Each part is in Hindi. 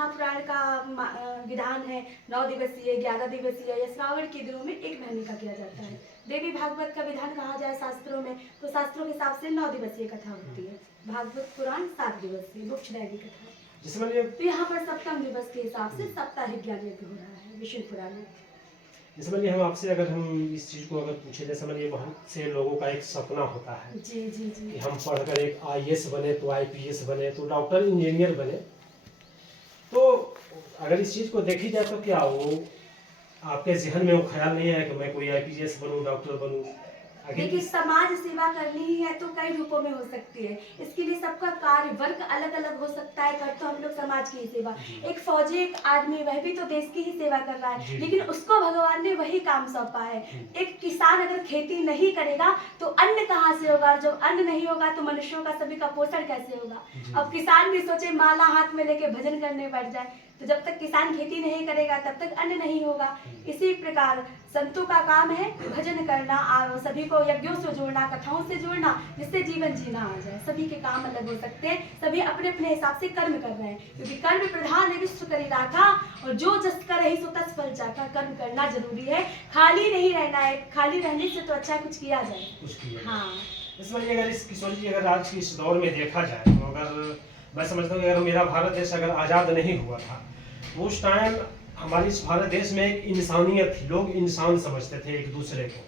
महापुराण का विधान है 9 दिवसीय, 11 दिवसीय या श्रावण के दिनों में 1 महीने का किया जाता है। देवी भागवत का विधान कहा जाए शास्त्रों में तो शास्त्रों के हिसाब से 9 दिवसीय कथा होती है। भागवत पुराण 7 दिवसीय मोक्षदायी कथा। तो यहाँ पर सप्तम दिवस के हिसाब से साप्ताहिक ज्ञान यज्ञ हो रहा है विष्णु पुराण में। समझिए हम आपसे अगर हम इस चीज को अगर पूछे तो समझिए बहुत से लोगों का एक सपना होता है जी जी जी कि हम पढ़कर एक आईएएस बने तो आईपीएस बने तो डॉक्टर इंजीनियर बने। तो अगर इस चीज को देखी जाए तो क्या वो आपके जहन में वो ख्याल नहीं है कि मैं कोई आईपीएस बनूं, डॉक्टर बनूं? देखिए समाज सेवा करनी ही है तो कई रूपों में हो सकती है। इसके लिए सबका कार्य वर्ग अलग अलग हो सकता है। कर तो हम लोग समाज की ही सेवा, एक फौजी एक आदमी वह भी तो देश की ही सेवा कर रहा है, लेकिन उसको भगवान ने वही काम सौंपा है। एक किसान अगर खेती नहीं करेगा तो अन्न कहाँ से होगा, जब अन्न नहीं होगा तो मनुष्यों का सभी का पोषण कैसे होगा। अब किसान भी सोचे माला हाथ में लेके भजन करने बैठ जाए, तो जब तक किसान खेती नहीं करेगा तब तक अन्न नहीं होगा। इसी प्रकार संतों का काम है भजन करना, सभी को यज्ञों से जोड़ना, कथाओं से जोड़ना, जिससे जीवन जीना आ जाए। सभी के काम अलग हो सकते हैं, सभी अपने अपने हिसाब से कर्म कर रहे हैं, क्योंकि कर्म प्रधान है विश्व करी राखा, और जो जस कर रही सो तस फल चाखा। कर्म करना जरूरी है, खाली नहीं रहना है। खाली रहने से तो अच्छा कुछ किया जाए। हाँ इसमें अगर इस किशोर जी अगर आज की इस दौर में देखा जाए तो अगर मैं समझता हूँ कि अगर मेरा भारत देश अगर आज़ाद नहीं हुआ था उस टाइम हमारे इस भारत देश में एक इंसानियत थी। लोग इंसान समझते थे एक दूसरे को,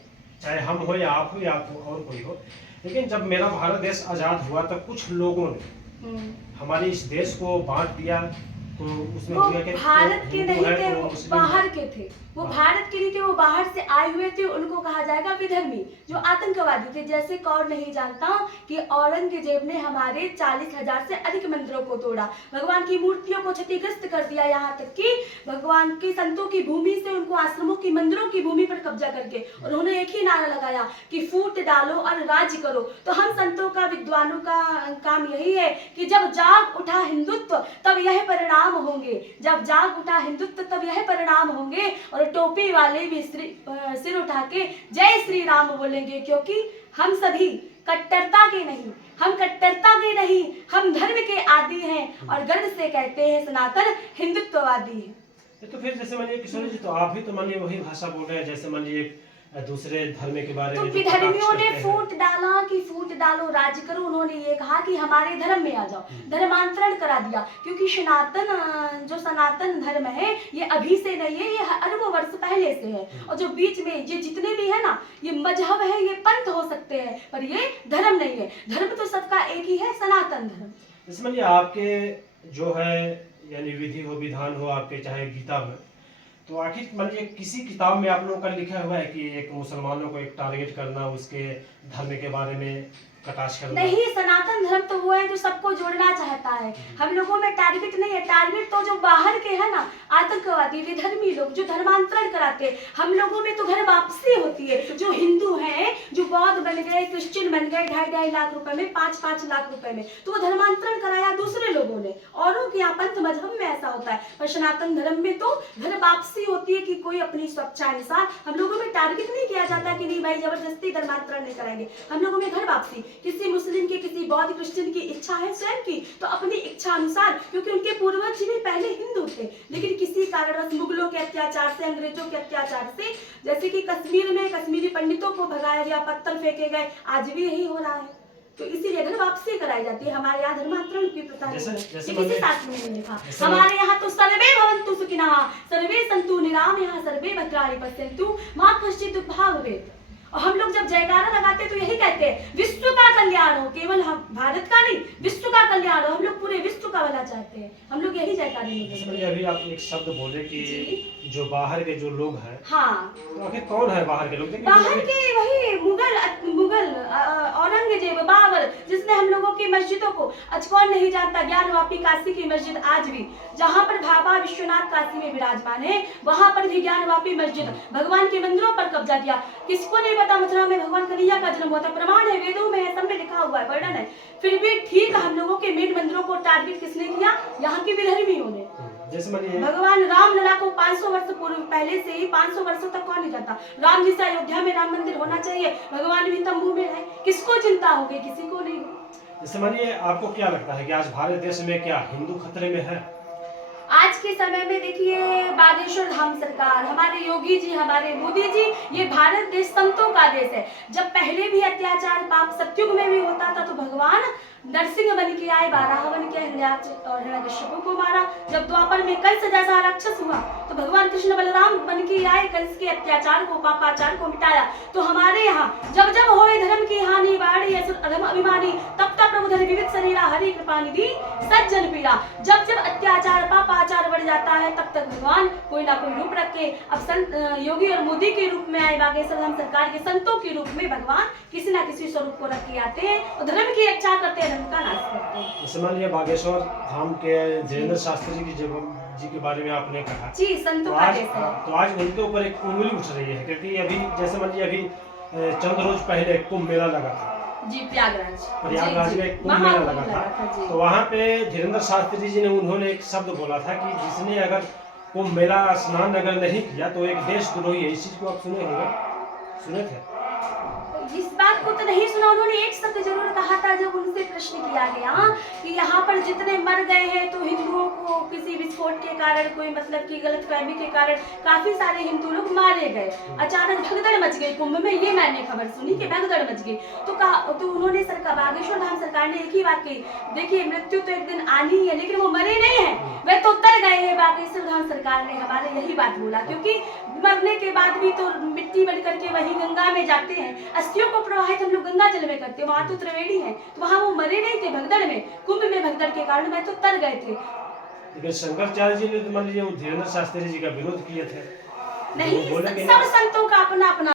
चाहे हम हो या आप हो या और कोई हो। लेकिन जब मेरा भारत देश आज़ाद हुआ तो कुछ लोगों ने हमारे इस देश को बांट दिया। तो उसमें वो भारत के नहीं थे, वो बाहर के थे। वो भारत के नहीं थे, वो बाहर से आए हुए थे। उनको कहा जाएगा विधर्मी, जो आतंकवादी थे। जैसे कौन नहीं जानता कि औरंगजेब ने हमारे 40,000 से अधिक मंदिरों को तोड़ा, भगवान की मूर्तियों को क्षतिग्रस्त कर दिया, यहाँ तक कि भगवान के संतों की भूमि से उनको आश्रमों की मंदिरों की भूमि पर कब्जा करके उन्होंने एक ही नारा लगाया कि फूट डालो और राज्य करो। तो हम संतों का, विद्वानों का काम यही है कि जब जाग उठा हिंदुत्व तब यह परिणाम होंगे। जब जाग उठा हिंदुत्व तब यह परिणाम होंगे। और टोपी वाले भी सिर उठा के जय श्री राम बोलेंगे, क्योंकि हम सभी कट्टरता के नहीं, हम कट्टरता के नहीं, हम धर्म के आदी हैं और गर्व से कहते हैं सनातन हिंदुत्ववादी है। तो फिर जैसे मानिए किशोर जी, तो आप भी तो मानिए वही भाषा बोल रहे हैं जैसे मानिए दूसरे धर्म के बारे में। तो विधर्मियों ने फूट डाला कि फूट डालो राज्य करो। उन्होंने ये कहा कि हमारे धर्म में आ जाओ, धर्मांतरण करा दिया। क्योंकि सनातन धर्म है ये अभी से नहीं है, ये अरबों वर्ष पहले से है। और जो बीच में ये जितने भी है ना, ये मजहब है, ये पंथ हो सकते हैं, पर ये धर्म नहीं है। धर्म तो सबका एक ही है, सनातन धर्म। जैसे मानिए आपके जो है यानी विधि हो, विधान हो आपके, चाहे गीता में, तो आखिर मानिए किसी किताब में आप लोगों का लिखा हुआ है कि एक मुसलमानों को एक टारगेट करना, उसके धर्म के बारे में कटाक्ष करना? नहीं, सनातन धर्म तो वो है जो सबको जोड़ना चाहता है। हम लोगों में टारगेट नहीं है। टारगेट तो जो बाहर के है ना, आतंकवादी विधर्मी लोग जो धर्मांतरण कराते हैं। हम लोगों में तो घर वापसी होती है। जो हिंदू हैं, जो बौद्ध बन गए, क्रिश्चियन बन गए 2.5 लाख रुपए में, 5-5 लाख रुपए में, तो वो धर्मांतरण कराया दूसरे लोगों ने। औरों के यहाँ पंथ मजहब में ऐसा होता है, पर सनातन धर्म में तो घर वापसी होती है कि कोई अपनी स्वेच्छानुसार। हम लोगों में टारगेट नहीं किया जाता कि नहीं भाई जबरदस्ती धर्मांतरण नहीं कराएंगे। हम लोगों में घर वापसी, किसी मुस्लिम की, किसी बौद्ध क्रिश्चियन की इच्छा है स्वयं की, तो अपनी इच्छा अनुसार, क्योंकि उनके पूर्वज भी पहले हिंदू थे, लेकिन किसी कारणवश मुगलों के अत्याचार से, अंग्रेजों के अत्याचार से, जैसे कि कश्मीर में कश्मीरी पंडितों को भगाया गया, पत्थर फेंके गए, आज भी यही हो रहा है। तो इसीलिए घर वापसी कराई जाती है। हमारे यहाँ धर्मांतरण की प्रथा नहीं है, किसी शास्त्र में नहीं लिखा। हमारे यहाँ तो सर्वे भवन्तु सुखिनः, सर्वे सन्तु निरामयाः, सर्वे भद्राणि पश्यन्तु मा कश्चित् दुःखभाग् भवेत्। और हम लोग जब जयकारा लगाते हैं तो यही कहते हैं विश्व का कल्याण हो, केवल हम भारत का नहीं, विश्व का कल्याण हो। हम लोग पूरे विश्व का भला चाहते हैं, हम लोग यही जयकारे में। अभी आप एक शब्द बोले कि जो बाहर के जो लोग हैं, हाँ, तो आखिर कौन है बाहर के लोग? बाहर के वही मुगल औरंगजेब, बाबर, जिसने हम लोगों की मस्जिदों को, आज कौन नहीं जानता ज्ञानवापी काशी की मस्जिद आज भी, जहाँ पर बाबा विश्वनाथ काशी में विराजमान है, वहाँ पर भी ज्ञानवापी मस्जिद, भगवान के मंदिरों पर कब्जा किया। किसको नहीं पता मथुरा में भगवान कन्हैया का जन्म हुआ था? प्रमाण है, वेदों में है, सब में लिखा हुआ है, वर्णन है। फिर भी ठीक हम लोगों के मेन मंदिरों को टारगेट किसने किया? यहाँ के विधर्मियों ने। भगवान रामलला को 500 वर्ष पूर्व पहले से ही, 500 वर्षों तक कौन नहीं जानता? राम जी से अयोध्या में राम मंदिर होना चाहिए, भगवान भी तंबू में है, किसको चिंता हो गई? किसी को नहीं। जैसे मानिए आपको क्या लगता है कि आज भारत देश में क्या हिंदू खतरे में है? आज के समय में देखिए बागेश्वर धाम सरकार, हमारे योगी जी, हमारे मोदी जी, ये भारत देश संतों का देश है। जब पहले भी अत्याचार पाप सत्युग में भी होता था तो भगवान नरसिंह बन के आए, बारह बन के हिरण्यकश्यप को मारा। जब द्वापर में कंस जैसा राक्षस हुआ तो भगवान कृष्ण बलराम बन के आए, कंस के अत्याचार को, पापाचार को मिटाया। तो हमारे यहाँ जब जब होए धर्म की हानि, बाढ़ी असुर अधम अभिमानी, तब तब प्रभु धरि विविध शरीरा, हरि कृपा निधि सज्जन पीड़ा। जब जब अत्याचार पापाचार बढ़ जाता है तब तक भगवान कोई ना कोई रूप रख के, अब संत योगी और मोदी के रूप में आए, बागेश्वर धाम सरकार के संतों के रूप में भगवान किसी ना किसी स्वरूप को रख के आते हैं और धर्म की रक्षा करते हैं, धर्म का नाश करते हैं। जैसे मान लिया बागेश्वर धाम के धीरेन्द्र शास्त्री जी के बारे में आपने कहा जी, संतों का देश है। तो आज उनके ऊपर एक उंगली उठ रही है, क्योंकि अभी जैसे मान लिया अभी चंद रोज पहले कुंभ मेला लगा था जी, प्रयागराज में कुंभ मेला लगा था। तो वहाँ पे धीरेन्द्र शास्त्री जी ने उन्होंने एक शब्द बोला था कि जिसने अगर कुंभ मेला स्नान अगर नहीं किया तो एक देशद्रोही है। इस चीज को आप सुने थे? इस बात को तो नहीं सुना। उन्होंने एक शब्द जरूर कहा था जब उनसे प्रश्न किया गया कि यहाँ पर जितने मर गए हैं तो हिंदुओं को किसी विस्फोट के कारण, कोई मतलब की गलतफहमी के कारण काफी सारे हिंदू लोग मारे गए। अचानक भगदड़ मच गई कुंभ में, ये मैंने खबर सुनी कि भगदड़ मच गई। तो उन्होंने सरकार, बागेश्वर धाम सरकार ने एक ही बात कही, देखिए मृत्यु तो एक दिन आनी ही है, लेकिन वो मरे नहीं है, वे तो उतर गए हैं। बागेश्वर धाम सरकार ने हमारे यही बात बोला, क्योंकि मरने के बाद भी तो मिट्टी बन करके वही गंगा में जाते हैं। अस्थियों को प्रवाहित हम लोग गंगा जल में करते हैं, वहां तो त्रिवेणी है, तो वहां वो मरे नहीं थे भगदड़ में, कुंभ में भगदड़ के कारण वे तो तर गए थे। लेकिन शंकराचार्य जी ने मान लीजिए धीरेन्द्र शास्त्री जी का विरोध किए थे। नहीं, सब संतों का अपना अपना